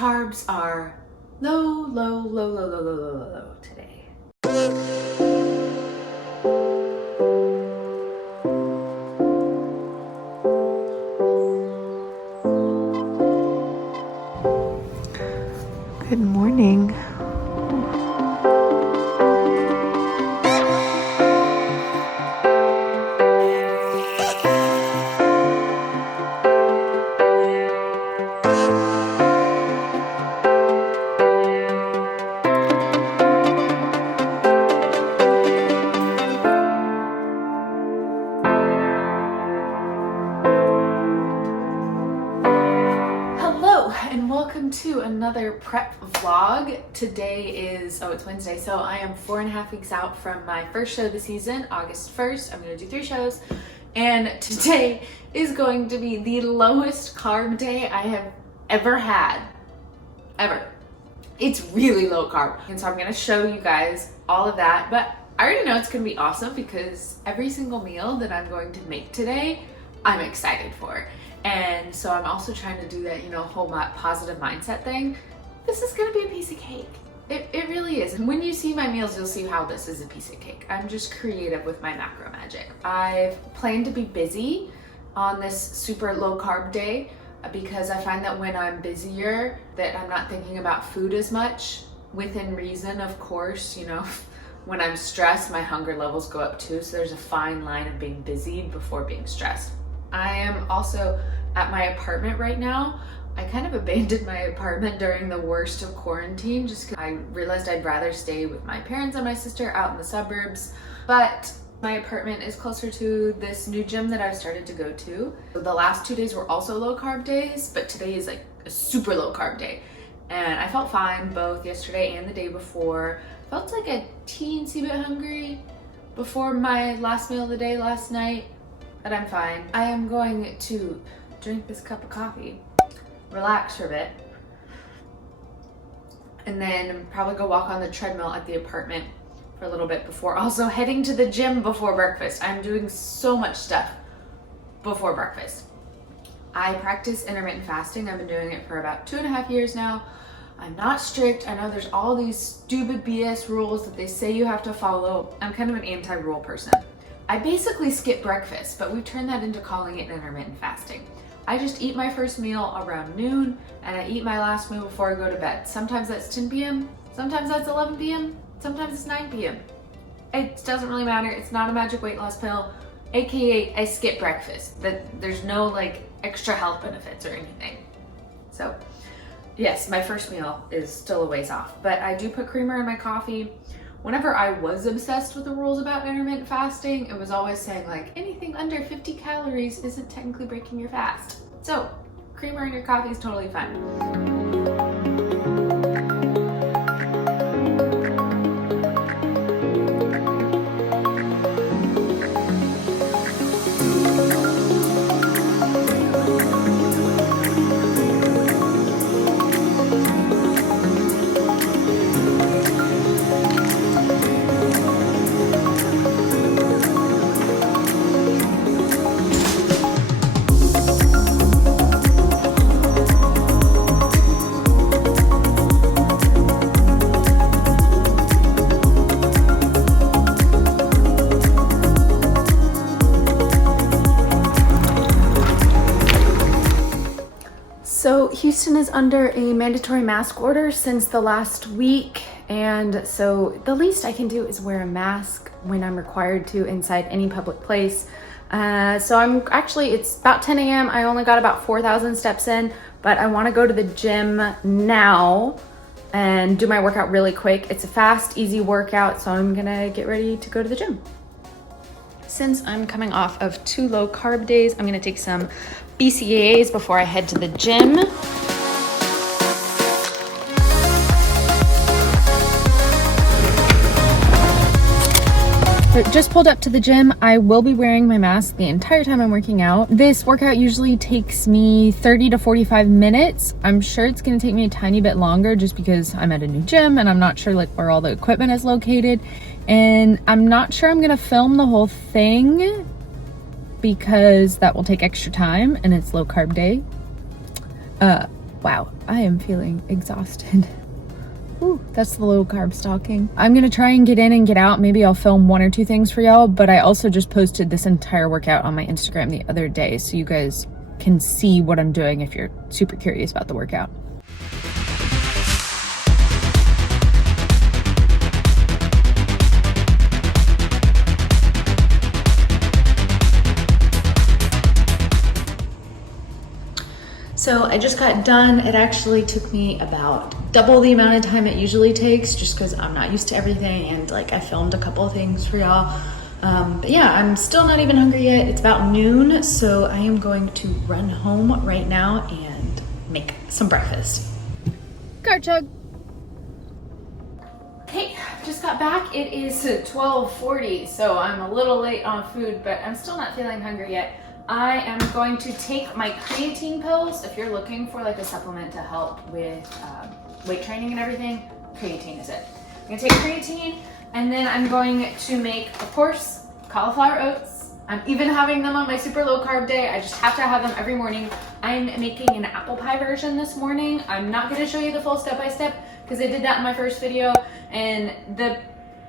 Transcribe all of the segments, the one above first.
carbs are low today. Good morning. Welcome to another prep vlog. Today is, it's Wednesday, so I am 4.5 weeks out from my first show of the season, August 1st. I'm going to do 3 shows, and today is going to be the lowest carb day I have ever had. Ever. It's really low carb, and so I'm going to show you guys all of that, but I already know it's going to be awesome because every single meal that I'm going to make today, I'm excited for. And so I'm also trying to do that, whole positive mindset thing. This is gonna be a piece of cake. It really is. And when you see my meals, you'll see how this is a piece of cake. I'm just creative with my macro magic. I've planned to be busy on this super low carb day because I find that when I'm busier, that I'm not thinking about food as much, within reason, of course. When I'm stressed, my hunger levels go up too. So there's a fine line of being busy before being stressed. I am also at my apartment right now. I kind of abandoned my apartment during the worst of quarantine just because I realized I'd rather stay with my parents and my sister out in the suburbs. But my apartment is closer to this new gym that I've started to go to. The last 2 days were also low carb days, but today is like a super low carb day. And I felt fine both yesterday and the day before. Felt like a teensy bit hungry before my last meal of the day last night. But I'm fine. I am going to drink this cup of coffee, relax for a bit, and then probably go walk on the treadmill at the apartment for a little bit before also heading to the gym before breakfast. I'm doing so much stuff before breakfast. I practice intermittent fasting. I've been doing it for about 2.5 years now. I'm not strict. I know there's all these stupid BS rules that they say you have to follow. I'm kind of an anti-rule person. I basically skip breakfast, but we've turned that into calling it intermittent fasting. I just eat my first meal around noon, and I eat my last meal before I go to bed. Sometimes that's 10 p.m., sometimes that's 11 p.m., sometimes it's 9 p.m. It doesn't really matter. It's not a magic weight loss pill, aka I skip breakfast. There's no extra health benefits or anything. So yes, my first meal is still a ways off, but I do put creamer in my coffee. Whenever I was obsessed with the rules about intermittent fasting, it was always saying anything under 50 calories isn't technically breaking your fast. So creamer in your coffee is totally fine. So Houston is under a mandatory mask order since the last week, and so the least I can do is wear a mask when I'm required to inside any public place. So it's about 10 a.m. I only got about 4,000 steps in, but I want to go to the gym now and do my workout really quick. It's a fast, easy workout, so I'm gonna get ready to go to the gym. Since I'm coming off of 2 low carb days, I'm gonna take some BCAAs before I head to the gym. So just pulled up to the gym. I will be wearing my mask the entire time I'm working out. This workout usually takes me 30 to 45 minutes. I'm sure it's gonna take me a tiny bit longer just because I'm at a new gym and I'm not sure where all the equipment is located. And I'm not sure I'm gonna film the whole thing because that will take extra time and it's low carb day. Wow, I am feeling exhausted. Ooh, that's the low carb stalking. I'm gonna try and get in and get out. Maybe I'll film 1 or 2 things for y'all, but I also just posted this entire workout on my Instagram the other day, so you guys can see what I'm doing if you're super curious about the workout. So I just got done. It actually took me about double the amount of time it usually takes, just because I'm not used to everything, and like I filmed a couple of things for y'all. But yeah, I'm still not even hungry yet. It's about noon, so I am going to run home right now and make some breakfast. Car chug. Okay, just got back. It is 12:40, so I'm a little late on food, but I'm still not feeling hungry yet. I am going to take my creatine pills. If you're looking for like a supplement to help with weight training and everything, creatine is it. I'm gonna take creatine, and then I'm going to make, of course, cauliflower oats. I'm even having them on my super low carb day. I just have to have them every morning. I'm making an apple pie version this morning. I'm not gonna show you the full step-by-step because I did that in my first video, and the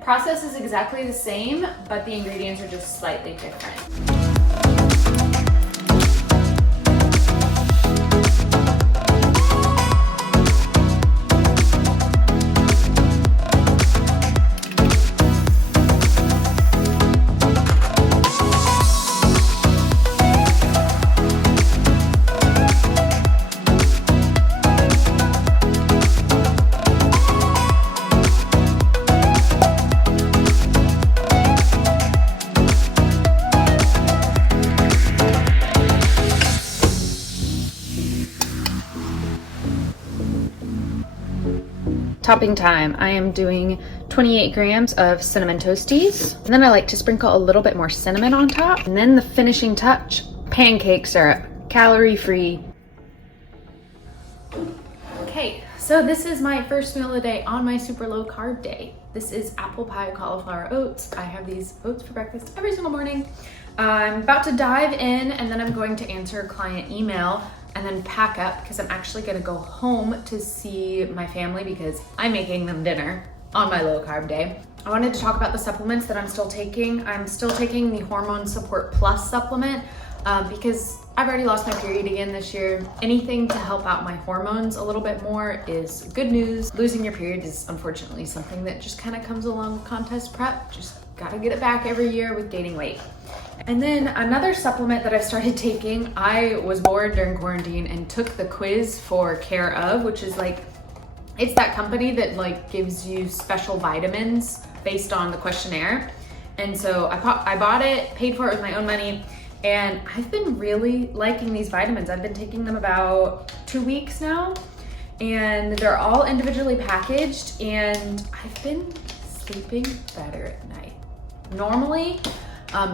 process is exactly the same, but the ingredients are just slightly different. Topping time. I am doing 28 grams of cinnamon toasties. And then I like to sprinkle a little bit more cinnamon on top. And then the finishing touch, pancake syrup, calorie-free. Okay, so this is my first meal of the day on my super low carb day. This is apple pie cauliflower oats. I have these oats for breakfast every single morning. I'm about to dive in, and then I'm going to answer a client email and then pack up because I'm actually gonna go home to see my family because I'm making them dinner on my low carb day. I wanted to talk about the supplements that I'm still taking. I'm still taking the Hormone Support Plus supplement because I've already lost my period again this year. Anything to help out my hormones a little bit more is good news. Losing your period is unfortunately something that just kind of comes along with contest prep. Just gotta get it back every year with gaining weight. And then another supplement that I started taking, I was bored during quarantine and took the quiz for Care Of, which is like, it's that company that like gives you special vitamins based on the questionnaire. And so I bought it, paid for it with my own money, and I've been really liking these vitamins. I've been taking them about 2 weeks now, and they're all individually packaged, and I've been sleeping better at night. Normally,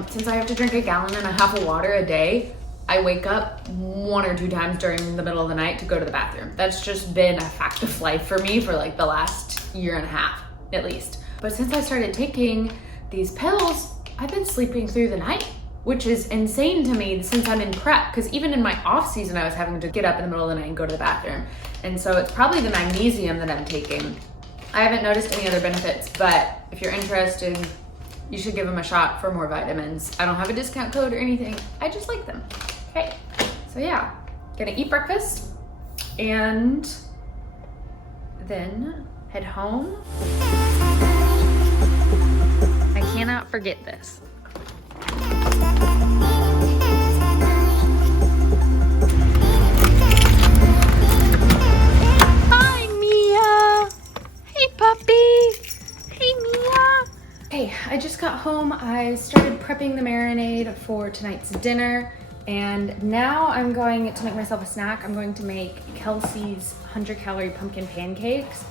since I have to drink 1.5 gallons of water a day, I wake up 1 or 2 times during the middle of the night to go to the bathroom. That's just been a fact of life for me for like the last 1.5 years at least. But since I started taking these pills, I've been sleeping through the night, which is insane to me since I'm in prep, because even in my off season, I was having to get up in the middle of the night and go to the bathroom. And so it's probably the magnesium that I'm taking. I haven't noticed any other benefits, but if you're interested, you should give them a shot for more vitamins. I don't have a discount code or anything. I just like them. Okay, so yeah, gonna eat breakfast and then head home. I cannot forget this. Hi, Mia. Hey, puppy. Hey, Mia. Okay, I just got home. I started prepping the marinade for tonight's dinner, and now I'm going to make myself a snack. I'm going to make Kelsey's 100-calorie pumpkin pancakes.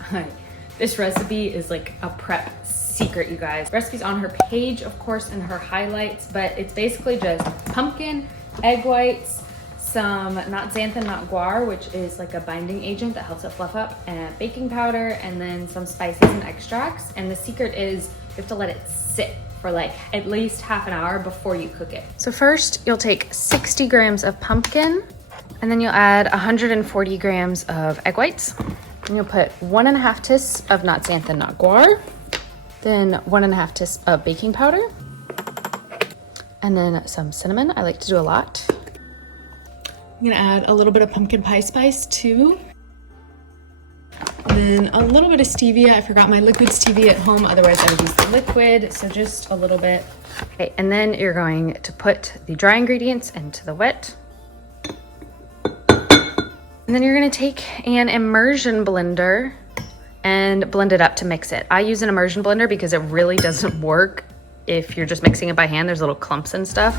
This recipe is like a prep secret, you guys. The recipe's on her page, of course, in her highlights, but it's basically just pumpkin, egg whites, some not xanthan, not guar, which is like a binding agent that helps it fluff up, and baking powder, and then some spices and extracts. And the secret is you have to let it sit for like at least half an hour before you cook it. So first you'll take 60 grams of pumpkin, And then you'll add 140 grams of egg whites. And you'll put 1.5 teaspoons of not xanthan, not guar. Then 1.5 teaspoons of baking powder. And then some cinnamon. I like to do a lot. I'm gonna add a little bit of pumpkin pie spice too. And then a little bit of stevia. I forgot my liquid stevia at home, otherwise I would use the liquid, so just a little bit. Okay, and then you're going to put the dry ingredients into the wet. And then you're gonna take an immersion blender and blend it up to mix it. I use an immersion blender because it really doesn't work if you're just mixing it by hand. There's little clumps and stuff.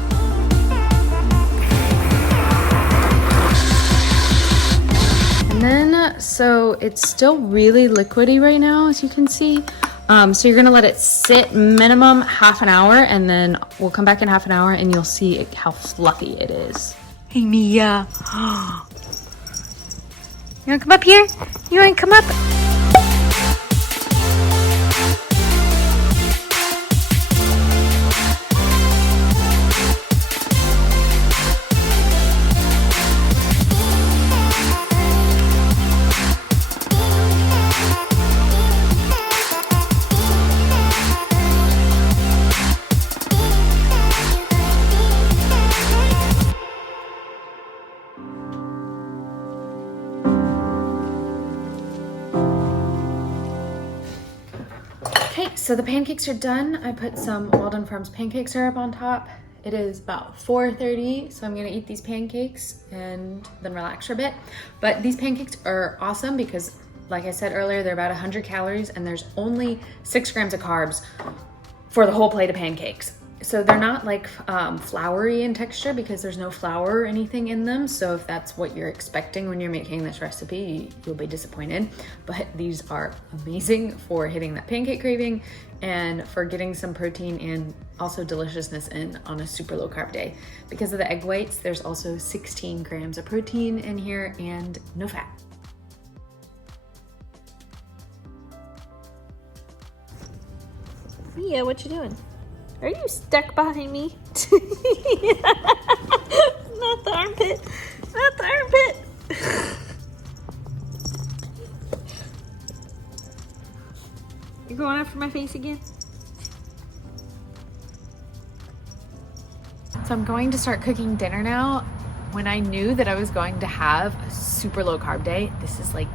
And then, so it's still really liquidy right now, as you can see. So you're gonna let it sit minimum half an hour, and then we'll come back in half an hour and you'll see how fluffy it is. Hey, Mia. You wanna come up here? You wanna come up? Okay, so the pancakes are done. I put some Walden Farms pancake syrup on top. It is about 4:30, so I'm gonna eat these pancakes and then relax for a bit. But these pancakes are awesome because, like I said earlier, they're about 100 calories and there's only 6 grams of carbs for the whole plate of pancakes. So they're not like floury in texture because there's no flour or anything in them. So if that's what you're expecting when you're making this recipe, you'll be disappointed. But these are amazing for hitting that pancake craving and for getting some protein and also deliciousness in on a super low carb day. Because of the egg whites, there's also 16 grams of protein in here and no fat. Mia, what you doing? Are you stuck behind me? Not the armpit. Not the armpit. You're going after my face again? So I'm going to start cooking dinner now. When I knew that I was going to have a super low carb day, this is like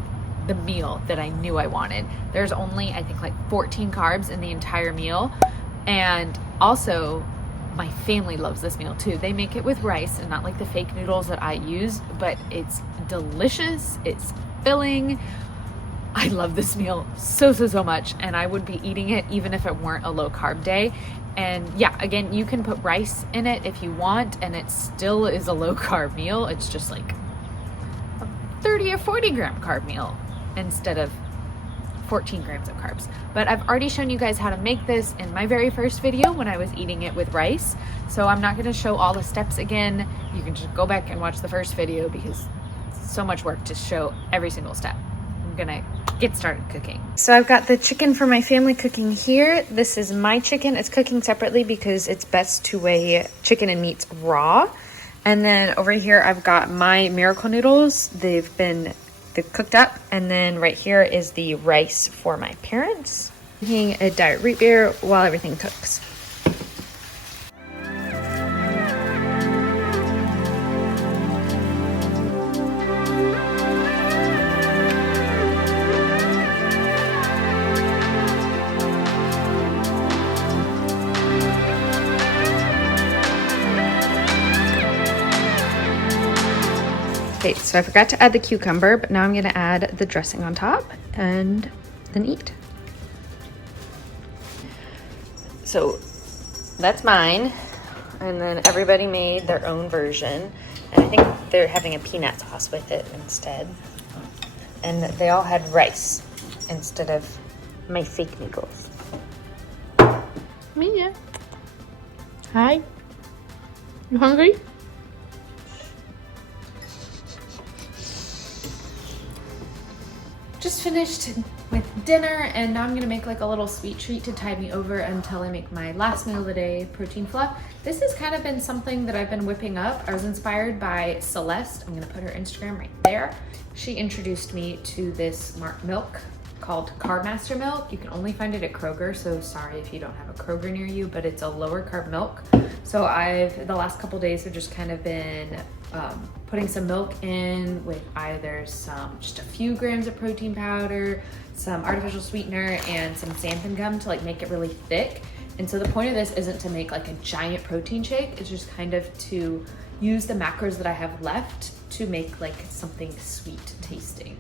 the meal that I knew I wanted. There's only, I think, like 14 carbs in the entire meal. And also, my family loves this meal too. They make it with rice and not like the fake noodles that I use, but it's delicious, it's filling. I love this meal so much, and I would be eating it even if it weren't a low carb day. And yeah, again, you can put rice in it if you want, and it still is a low carb meal. It's just like a 30 or 40 gram carb meal instead of 14 grams of carbs. But I've already shown you guys how to make this in my very first video when I was eating it with rice. So I'm not gonna show all the steps again. You can just go back and watch the first video because it's so much work to show every single step. I'm gonna get started cooking. So I've got the chicken for my family cooking here. This is my chicken. It's cooking separately because it's best to weigh chicken and meats raw. And then over here, I've got my miracle noodles. They're cooked up, and then right here is the rice for my parents. Making a diet root beer while everything cooks. Okay, so I forgot to add the cucumber, but now I'm gonna add the dressing on top and then eat. So that's mine, and then everybody made their own version, and I think they're having a peanut sauce with it instead. And they all had rice instead of my fake noodles. Mia, hi, you hungry? just finished with dinner and now I'm gonna make like a little sweet treat to tide me over until I make my last meal of the day, protein fluff. This has kind of been something that I've been whipping up. I was inspired by Celeste. I'm gonna put her Instagram right there. She introduced me to this milk called Carb Master milk. You can only find it at Kroger, so sorry if you don't have a Kroger near you, but it's a lower carb milk. So the last couple days have just kind of been putting some milk in with either just a few grams of protein powder, some artificial sweetener, and some xanthan gum to like make it really thick. And so the point of this isn't to make like a giant protein shake, it's just kind of to use the macros that I have left to make like something sweet tasting.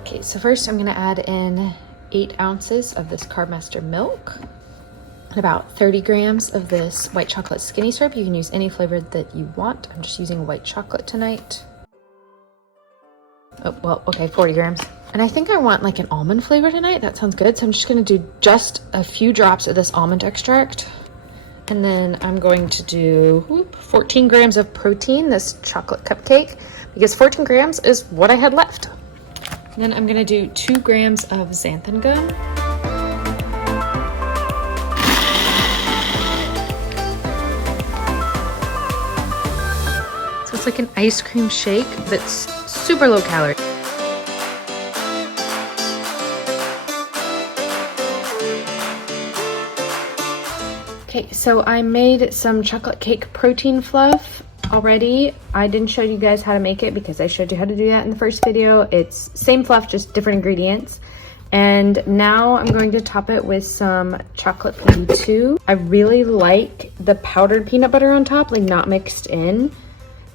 Okay, so first I'm gonna add in 8 ounces of this Carb Master milk and about 30 grams of this white chocolate skinny syrup. You can use any flavor that you want. I'm just using white chocolate tonight. Oh, well, okay, 40 grams. And I think I want like an almond flavor tonight. That sounds good. So I'm just gonna do just a few drops of this almond extract. And then I'm going to do 14 grams of protein, this chocolate cupcake, because 14 grams is what I had left. And then I'm gonna do 2 grams of xanthan gum. So it's like an ice cream shake that's super low calorie. Okay, so I made some chocolate cake protein fluff already. I didn't show you guys how to make it because I showed you how to do that in the first video. It's same fluff, just different ingredients. And now I'm going to top it with some chocolate fondue. I really like the powdered peanut butter on top, like not mixed in.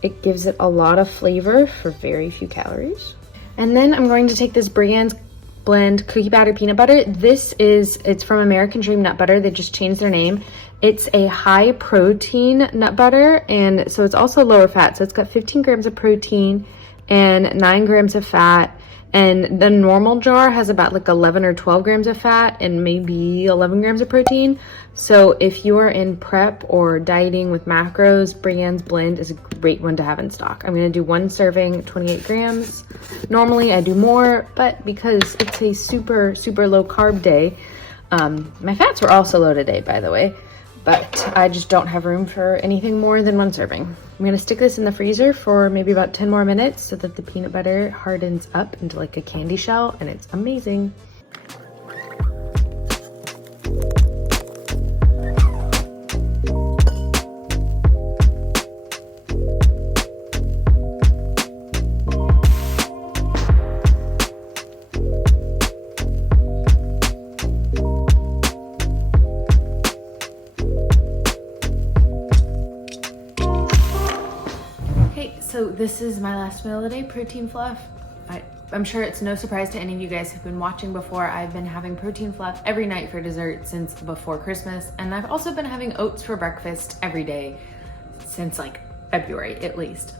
It gives it a lot of flavor for very few calories. And then I'm going to take this Brienne's Blend cookie batter peanut butter. It's from American Dream Nut Butter. They just changed their name. It's a high protein nut butter, and so it's also lower fat. So it's got 15 grams of protein and 9 grams of fat. And the normal jar has about like 11 or 12 grams of fat and maybe 11 grams of protein. So if you are in prep or dieting with macros, Brienne's Blend is a great one to have in stock. I'm gonna do 1 serving, 28 grams. Normally I do more, but because it's a super, super low carb day, my fats were also low today, by the way, but I just don't have room for anything more than 1 serving. I'm gonna stick this in the freezer for maybe about 10 more minutes so that the peanut butter hardens up into like a candy shell, and it's amazing. So this is my last meal of the day, protein fluff. I'm sure it's no surprise to any of you guys who've been watching before. I've been having protein fluff every night for dessert since before Christmas. And I've also been having oats for breakfast every day since like February at least.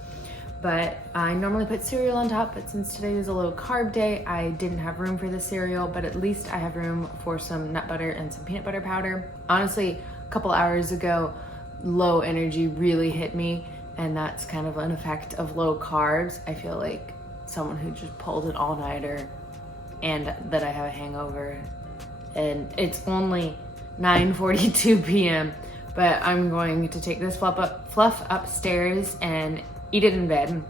But I normally put cereal on top, but since today is a low carb day, I didn't have room for the cereal, but at least I have room for some nut butter and some peanut butter powder. Honestly, a couple hours ago, low energy really hit me. And that's kind of an effect of low carbs. I feel like someone who just pulled an all-nighter and that I have a hangover. And it's only 9:42 p.m. But I'm going to take this fluff upstairs and eat it in bed,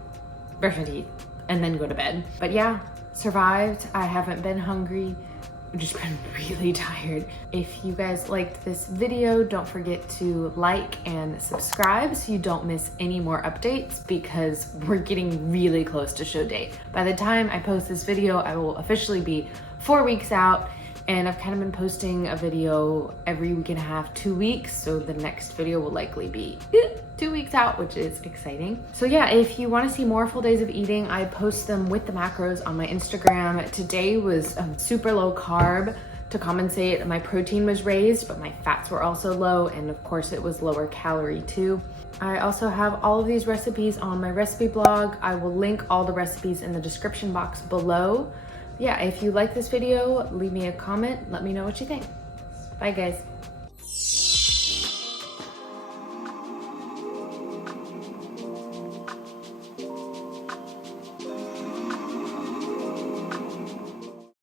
brush my teeth, and then go to bed. But yeah, survived. I haven't been hungry. I've just been really tired. If you guys liked this video, don't forget to like and subscribe so you don't miss any more updates, because we're getting really close to show date. By the time I post this video, I will officially be 4 weeks out, and I've kind of been posting a video every week and a half, 2 weeks. So the next video will likely be 2 weeks out, which is exciting. So yeah, if you want to see more full days of eating, I post them with the macros on my Instagram. Today was super low carb to compensate. My protein was raised, but my fats were also low. And of course it was lower calorie too. I also have all of these recipes on my recipe blog. I will link all the recipes in the description box below. Yeah, if you like this video, leave me a comment. Let me know what you think. Bye guys.